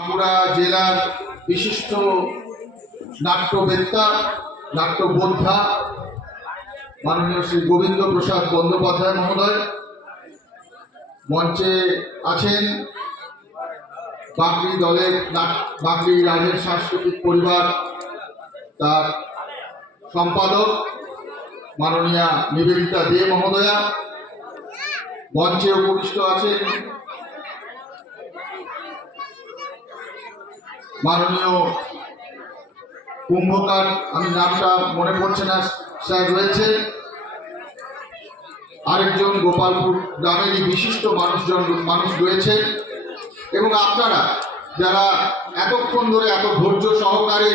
বাঁকুড়া জেলার বিশিষ্ট নাট্যবেত্তা নাট্যবোদ্ধা মাননীয় শ্রী গোবিন্দ প্রসাদ বন্দ্যোপাধ্যায় মহোদয় মঞ্চে আছেন। বাঁকড়ি দলের বাঁকড়ি রাজের সাংস্কৃতিক পরিবার তার সম্পাদক মাননীয়া নিবেদিতা দে মহোদয়া মঞ্চে উপবিষ্ট আছেন। মাননীয় কুম্ভকার, আমি নামটা মনে পড়ছে না স্যার, রয়েছে। আরেকজন গোপালপুর গ্রামেরই বিশিষ্ট মানুষ রয়েছে। এবং আপনারা যারা এতক্ষণ ধরে এত ধৈর্য সহকারে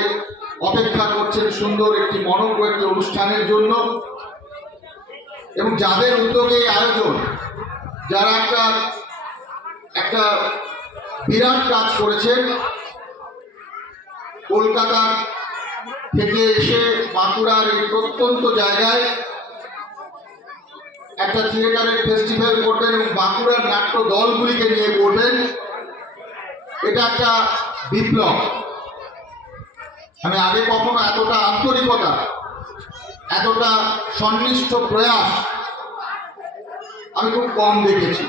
অপেক্ষা করছেন সুন্দর একটি মনোজ্ঞ একটি অনুষ্ঠানের জন্য, এবং যাদের উদ্যোগে এই আয়োজন, যারা একটা বিরাট কাজ করেছেন, কলকাতা থেকে এসে বাঁকুড়ার এই প্রত্যন্ত জায়গায় একটা থিয়েটারের ফেস্টিভ্যাল করবেন এবং বাঁকুড়ার নাট্য দলগুলিকে নিয়ে করবেন, এটা একটা বিপ্লব। আমি আগে কখনো এতটা আন্তরিকতা, এতটা সন্নিষ্ঠ প্রয়াস আমি খুব কম দেখেছি।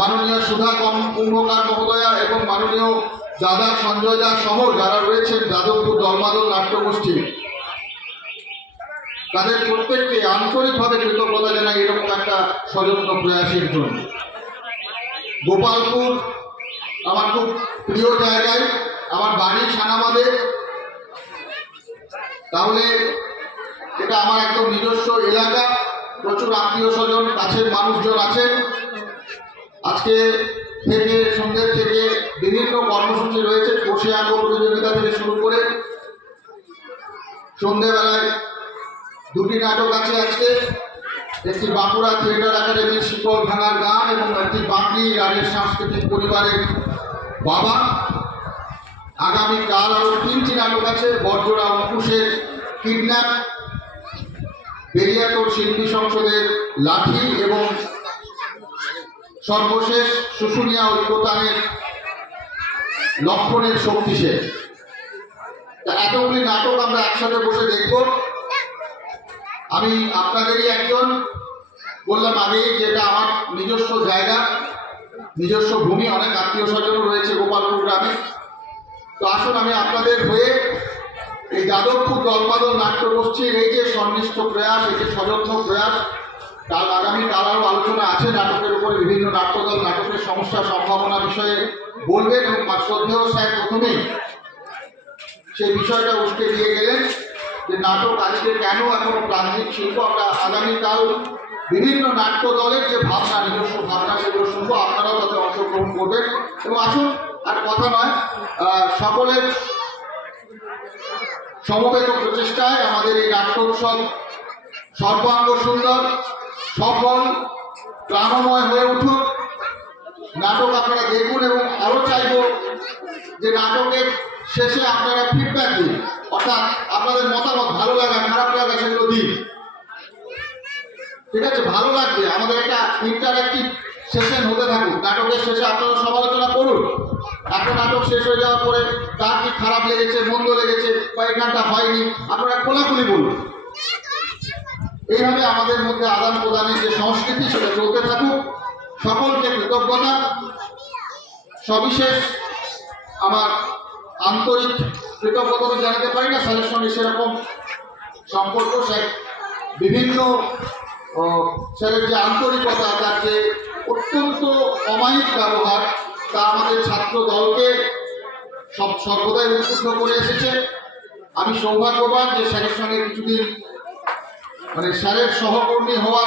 মাননীয় সুধা কুম্ভকার মহোদয়া এবং মাননীয় দাদা সঞ্জয় দা সহ যারা রয়েছেন যাদবপুর দলমাদল নাট্যগোষ্ঠী, তাদের প্রত্যেককে আন্তরিকভাবে কৃতজ্ঞতা জানাই এরকম একটা সযত্ন প্রয়াসের জন্য। গোপালপুর আমার খুব প্রিয় জায়গায়, আমার বাড়ি সানামাদে, তাহলে এটা আমার একদম নিজস্ব এলাকা, প্রচুর আত্মীয় স্বজন কাছের মানুষজন আছেন। আজকে থেকে সন্ধ্যে থেকে বিভিন্ন কর্মসূচি রয়েছে, বসে আঁকো প্রতিযোগিতা থেকে শুরু করে সন্ধ্যেবেলায় দুটি নাটক আছে আজকে, একটি বাঁকুড়া থিয়েটার একাডেমির শিকল ভাঙার গান এবং একটি বাঁকড়ি রাজের সাংস্কৃতিক পরিবারের বাবা। আগামীকাল আরও 3টি নাটক আছে, বর্জরা অঙ্কুশের কিডন্যাপ, বেরিয়াটোর শিল্পী সংসদের লাঠি এবং সর্বশেষ শুশুনিয়া ঐক্যতানের লক্ষণের শক্তিশেষ। এতগুলি নাটক আমরা একসাথে বসে দেখব। আমি আপনাদেরই একজন, বললাম আগেই যে এটা আমার নিজস্ব জায়গা, নিজস্ব ভূমি, অনেক আত্মীয় স্বজনও রয়েছে গোপালপুর গ্রামে। তো আসুন আমি আপনাদের হয়ে এই যাদবপুর দলমাদল নাট্যগোষ্ঠীর এই যে সন্নিষ্ঠ প্রয়াস, এই যে সযত্ন প্রয়াস, আগামীকাল আরও আলোচনা আছে নাটকের উপরে, বিভিন্ন নাট্যদল নাটকের সমস্যা সম্ভাবনা বিষয়ে বলবেন এবং শ্রদ্ধেয় স্যার প্রথমেই সেই বিষয়টা উঠে দিয়ে গেলেন যে নাটক আজকে কেন এখনো প্রান্তিক শিল্প। আমরা আগামীকাল বিভিন্ন নাট্য দলের যে ভাবনা, নিজস্ব ভাবনা, সেগুলো শুনবো, আপনারাও তাতে অংশগ্রহণ করবেন। এবং আসুন, আর কথা নয়, সকলের সমবেত প্রচেষ্টায় আমাদের এই নাট্য উৎসব সর্বাঙ্গ সুন্দর, সফল, প্রাণময় হয়ে উঠুক। নাটক আপনারা দেখুন এবং আরও চাইব যে নাটকের শেষে আপনারা ফিডব্যাক দিন, অর্থাৎ আপনাদের মতামত, ভালো লাগা খারাপ লাগা সেগুলো দিন, ঠিক আছে? ভালো লাগবে, আমাদের একটা ইন্টারঅ্যাক্টিভ সেশন হতে থাকুক। নাটকের শেষে আপনারা সমালোচনা করুন। একটা নাটক শেষ হয়ে যাওয়ার পরে তার কি খারাপ লেগেছে, মন্দ লেগেছে, বা এখানটা হয়নি, আপনারা খোলাখুলি বলুন। এইভাবে আমাদের মধ্যে আদান প্রদানের যে সংস্কৃতি, সেটা চলতে থাকুক। সকলকে কৃতজ্ঞতা। সবিশেষ আমার আন্তরিক কৃতজ্ঞতা জানাতে পারি না, স্যারের সঙ্গে সেরকম সম্পর্ক, স্যার বিভিন্ন স্যারের যে আন্তরিকতা, তার যে অত্যন্ত অমায়িক ব্যবহার, তা আমাদের ছাত্র দলকে সর্বদাই উদ্বুদ্ধ করে এসেছে। আমি সৌভাগ্যবান যে স্যারের সঙ্গে কিছুদিন স্যারের সহকর্মী হওয়া